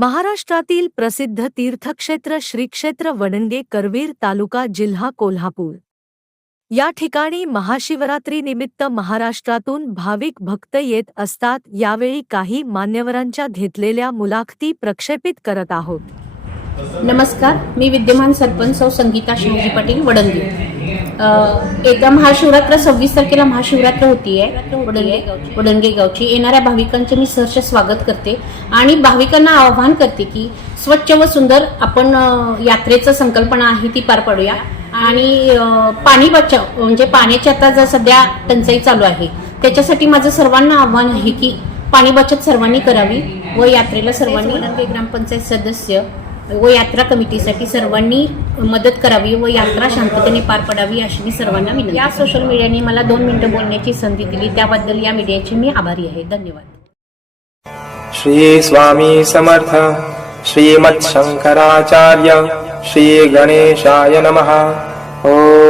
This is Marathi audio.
महाराष्ट्रातील प्रसिद्ध तीर्थक्षेत्र श्री क्षेत्र वडणगे करवीर तालुका जिल्हा कोल्हापूर या ठिकाणी महाशिवरात्रीनिमित्त महाराष्ट्रातून भाविक भक्त येत असतात। यावेळी काही मान्यवरांच्या घेतलेल्या मुलाखती प्रक्षेपित करत आहोत। नमस्कार, मी विद्यमान सरपंच सौ संगीता शहाजी पाटील वडणगे। येत्या महाशिवरात्र 26 तारखेला महाशिवरात्र होती आहे वडणगे गावची। येणाऱ्या भाविकांचे मी सहर्ष स्वागत करते आणि भाविकांना आवाहन करते की स्वच्छ व सुंदर आपण यात्रेचं संकल्पना आहे ती पार पाडूया आणि पाणी बचाव म्हणजे पाण्याची आता जर सध्या टंचाई चालू आहे त्याच्यासाठी माझं सर्वांना आव्हान आहे की पाणी बचत सर्वांनी करावी व यात्रेला सर्वांनी वडणगे ग्रामपंचायत सदस्य व यात्रा कमिटीसाठी सर्वांनी मदत करावी व यात्रा शांततेने पार पडावी अशी मी सर्वांना विनंती। या सोशल मीडियाने मला 2 मिनिटं बोलण्याची संधी दिली त्याबद्दल या मीडियाचे मी आभारी आहे। धन्यवाद। श्री स्वामी समर्थ श्रीमत् शंकराचार्य श्री गणेशाय नमः। ओम।